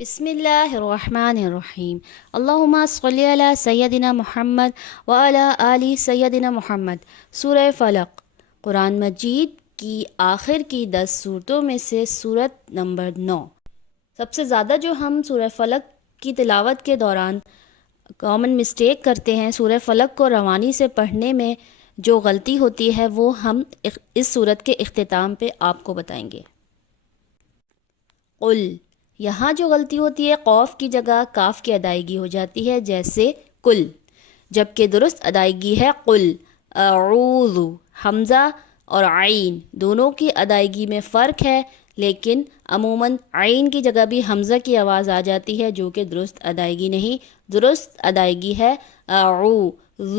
بسم اللہ الرحمن الرحیم۔ اللہم صلی علی سیدنا محمد وعلی آل سیدنا محمد۔ سورہ فلق قرآن مجید کی آخر کی 10 صورتوں میں سے صورت نمبر 9۔ سب سے زیادہ جو ہم سورہ فلق کی تلاوت کے دوران کامن مسٹیک کرتے ہیں، سورہ فلق کو روانی سے پڑھنے میں جو غلطی ہوتی ہے وہ ہم اس صورت کے اختتام پہ آپ کو بتائیں گے۔ قل، یہاں جو غلطی ہوتی ہے قوف کی جگہ کاف کی ادائیگی ہو جاتی ہے، جیسے کل، جبکہ درست ادائیگی ہے قل۔ اعوذ، حمزہ اور عین دونوں کی ادائیگی میں فرق ہے، لیکن عموماً عین کی جگہ بھی حمزہ کی آواز آ جاتی ہے جو کہ درست ادائیگی نہیں، درست ادائیگی ہے اعوذ۔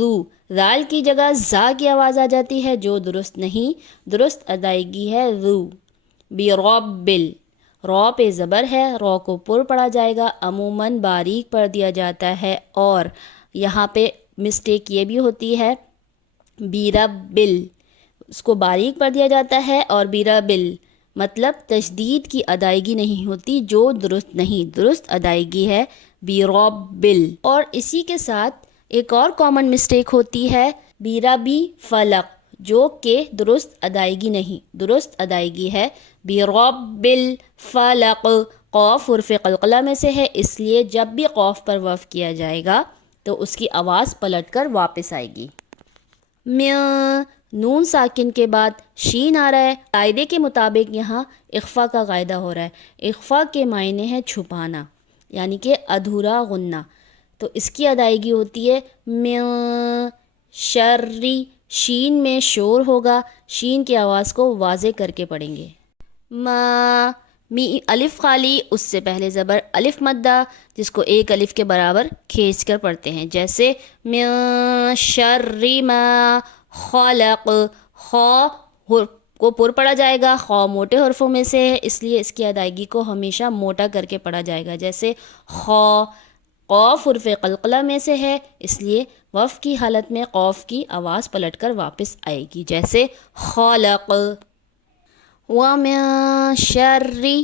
ذال کی جگہ زا کی آواز آ جاتی ہے جو درست نہیں، درست ادائیگی ہے ذو۔ بربل، رو پہ زبر ہے، رو کو پر پڑھا جائے گا، عموماً باریک پڑھ دیا جاتا ہے، اور یہاں پہ مسٹیک یہ بھی ہوتی ہے بیربل، اس کو باریک پڑھ دیا جاتا ہے، اور بیربل مطلب تشدید کی ادائیگی نہیں ہوتی جو درست نہیں، درست ادائیگی ہے بیربل۔ اور اسی کے ساتھ ایک اور کامن مسٹیک ہوتی ہے بیربی فلق، جو کہ درست ادائیگی نہیں، درست ادائیگی ہے بربل فلق۔ قوف حرف قلقلہ میں سے ہے، اس لیے جب بھی قوف پر وقف کیا جائے گا تو اس کی آواز پلٹ کر واپس آئے گی۔ نون ساکن کے بعد شین آ رہا ہے، قاعدے کے مطابق یہاں اخفا کا قاعدہ ہو رہا ہے۔ اخفا کے معنی ہے چھپانا، یعنی کہ ادھورا غنہ، تو اس کی ادائیگی ہوتی ہے شرری، شین میں شور ہوگا، شین کی آواز کو واضح کر کے پڑھیں گے۔ می الف خالی، اس سے پہلے زبر الف مدہ جس کو ایک الف کے برابر کھینچ کر پڑھتے ہیں، جیسے من شر ما خلق۔ خا کو پر پڑھا جائے گا، خا موٹے حرفوں میں سے ہے، اس لیے اس کی ادائیگی کو ہمیشہ موٹا کر کے پڑھا جائے گا، جیسے خا۔ قوف حرف قلقلہ میں سے ہے، اس لیے وقف کی حالت میں قوف کی آواز پلٹ کر واپس آئے گی، جیسے خلق۔ وَمِن شَرِّ،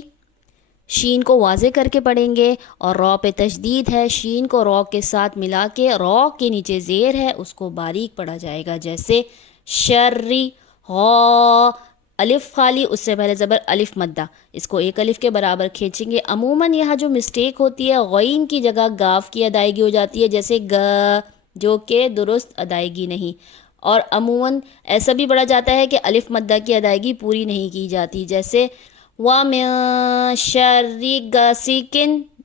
شین کو واضح کر کے پڑھیں گے، اور رو پہ تشدید ہے، شین کو رو کے ساتھ ملا کے رو کے نیچے زیر ہے اس کو باریک پڑھا جائے گا، جیسے شرری۔ غا الف خالی، اس سے پہلے زبر الف مدہ، اس کو ایک الف کے برابر کھینچیں گے۔ عموماً یہاں جو مسٹیک ہوتی ہے غین کی جگہ گاف کی ادائیگی ہو جاتی ہے، جیسے گ، جو کہ درست ادائیگی نہیں، اور عموماً ایسا بھی پڑھا جاتا ہے کہ الف مدہ کی ادائیگی پوری نہیں کی جاتی، جیسے وَمِن شَرِّ غاسق،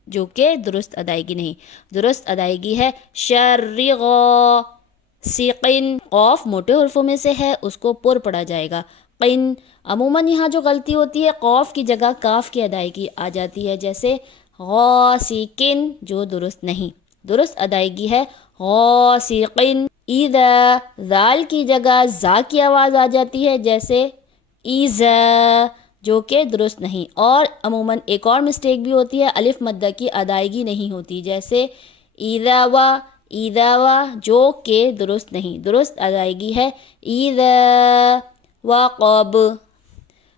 جو کہ درست ادائیگی نہیں، درست ادائیگی ہے شَرِّ غاسق۔ قوف موٹے حرفوں میں سے ہے، اس کو پر پڑھا جائے گا، قن۔ عموماً یہاں جو غلطی ہوتی ہے قوف کی جگہ کاف کی ادائیگی آ جاتی ہے، جیسے غاسق، جو درست نہیں، درست ادائیگی ہے غاسق۔ اذا، ذال کی جگہ زا کی آواز آ جاتی ہے، جیسے ایزا، جو کہ درست نہیں، اور عموماً ایک اور مسٹیک بھی ہوتی ہے الف مدہ کی ادائیگی نہیں ہوتی، جیسے ایذا و، ایذا و، جو کہ درست نہیں، درست ادائیگی ہے ایذا وقب۔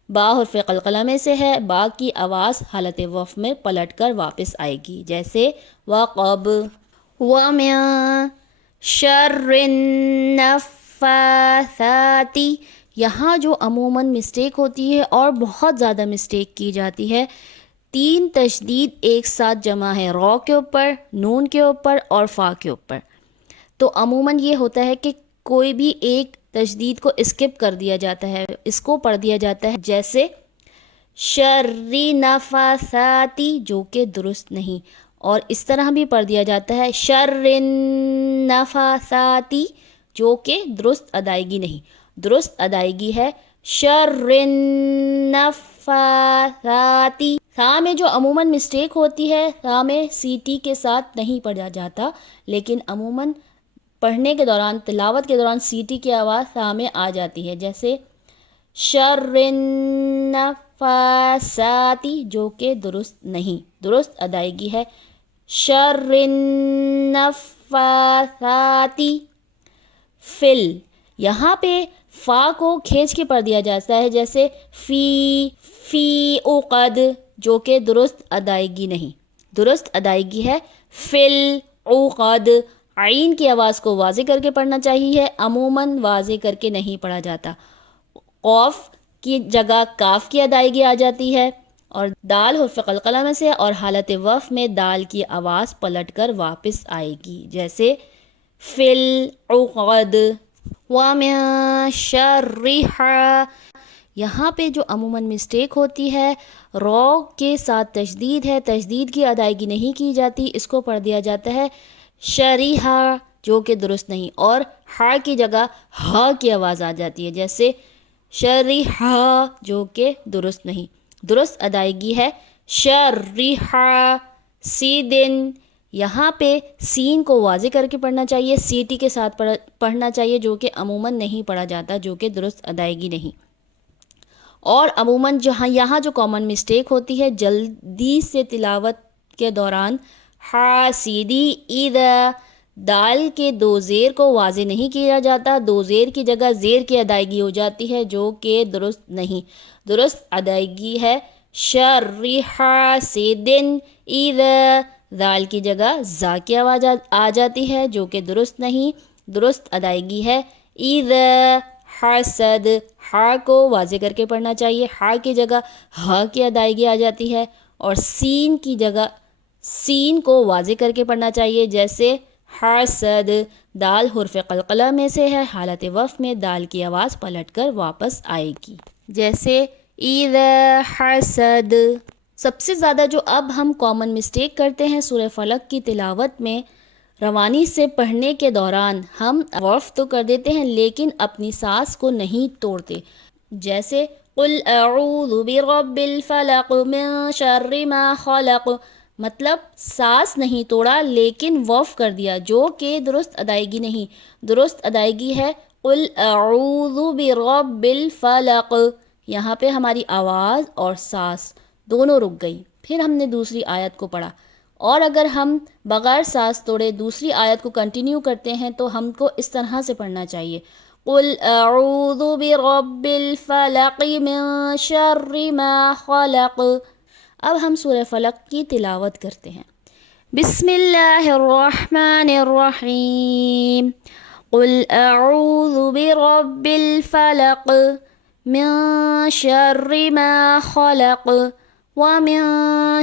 با حرف قلقلہ میں سے ہے، با کی آواز حالت وقف میں پلٹ کر واپس آئے گی، جیسے وقب۔ وَمِن شَرِّ النَّفَّاثَاتِ، یہاں جو عموماً مسٹیک ہوتی ہے اور بہت زیادہ مسٹیک کی جاتی ہے، 3 تشدید ایک ساتھ جمع ہے، رو کے اوپر، نون کے اوپر اور فا کے اوپر، تو عموماً یہ ہوتا ہے کہ کوئی بھی ایک تشدید کو اسکپ کر دیا جاتا ہے، اس کو پڑھ دیا جاتا ہے، جیسے شَرِّ نَفَّاثَاتِ، جو کہ درست نہیں، اور اس طرح بھی پڑھ دیا جاتا ہے شَرِّ النَّفَّاثَاتِ، جو کہ درست ادائیگی نہیں، درست ادائیگی ہے شَرِّ النَّفَّاثَاتِ۔ ثا میں جو عموماً مسٹیک ہوتی ہے، ثا میں سی ٹی کے ساتھ نہیں پڑھا جاتا، لیکن عموماً پڑھنے کے دوران، تلاوت کے دوران سی ٹی کی آواز ثا میں آ جاتی ہے، جیسے شَرِّ النَّفَّاثَاتِ، جو کہ درست نہیں، درست ادائیگی ہے شَرِّ النَّفَّاثَاتِ۔ فل، یہاں پہ فا کو کھینچ کے پڑھ دیا جاتا ہے، جیسے فی عقد، جو کہ درست ادائیگی نہیں، درست ادائیگی ہے فی العقد. عین کی آواز کو واضح کر کے پڑھنا چاہیے، عموماً واضح کر کے نہیں پڑھا جاتا. قوف کی جگہ کاف کی ادائیگی آ جاتی ہے، اور دال حرف قلقلہ میں سے، اور حالت وقف میں دال کی آواز پلٹ کر واپس آئے گی، جیسے فی العقد. وَمِن شَرِّهَا. یہاں پہ جو عموماً مسٹیک ہوتی ہے، رو کے ساتھ تشدید ہے، تشدید کی ادائیگی نہیں کی جاتی، اس کو پڑھ دیا جاتا ہے شریحہ، جو کہ درست نہیں، اور ہا کی جگہ ہا کی آواز آ جاتی ہے، جیسے شریحہ، جو کہ درست نہیں. درست ادائیگی ہے شریحہ. سیدن. یہاں پہ سین کو واضح کر کے پڑھنا چاہیے، سی ٹی کے ساتھ پڑھنا چاہیے، جو کہ عموماً نہیں پڑھا جاتا، جو کہ درست ادائیگی نہیں. اور عموماً یہاں جو کامن مسٹیک ہوتی ہے جلدی سے تلاوت کے دوران، حاسدی اذا، دال کے دو زیر کو واضح نہیں کیا جاتا، دو زیر کی جگہ زیر کی ادائیگی ہو جاتی ہے، جو کہ درست نہیں. درست ادائیگی ہے شر حاسدن اذا، دال کی جگہ زا کی آواز آ جاتی ہے، جو کہ درست نہیں. درست ادائیگی ہے اذا حسد، ہا کو واضح کر کے پڑھنا چاہیے، ہا کی جگہ ہا کی ادائیگی آ جاتی ہے، اور سین کی جگہ سین کو واضح کر کے پڑھنا چاہیے، جیسے حسد. دال حرف قلقلہ میں سے ہے، حالت وقف میں دال کی آواز پلٹ کر واپس آئے گی، جیسے اذا حسد. سب سے زیادہ جو اب ہم کامن مسٹیک کرتے ہیں سورہ فلق کی تلاوت میں، روانی سے پڑھنے کے دوران ہم وقف تو کر دیتے ہیں لیکن اپنی سانس کو نہیں توڑتے، جیسے قل اعوذ برب الفلق من شر ما خلق، مطلب سانس نہیں توڑا لیکن وقف کر دیا، جو کہ درست ادائیگی نہیں. درست ادائیگی ہے قل اعوذ برب الفلق. یہاں پہ ہماری آواز اور سانس دونوں رک گئی، پھر ہم نے دوسری آیت کو پڑھا، اور اگر ہم بغیر سانس توڑے دوسری آیت کو کنٹینیو کرتے ہیں تو ہم کو اس طرح سے پڑھنا چاہیے قل اعوذ برب الفلق من شر ما خلق. اب ہم سورہ فلق کی تلاوت کرتے ہیں. بسم اللہ الرحمن الرحیم. قل اعوذ برب الفلق من شر ما خلق ومن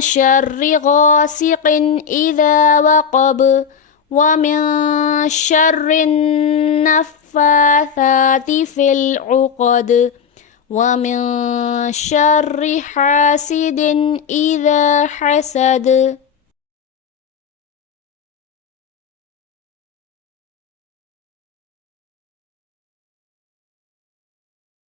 شر غاسق اذا وقب ومن شر النفاثات في العقد ومن شر حاسد اذا حسد.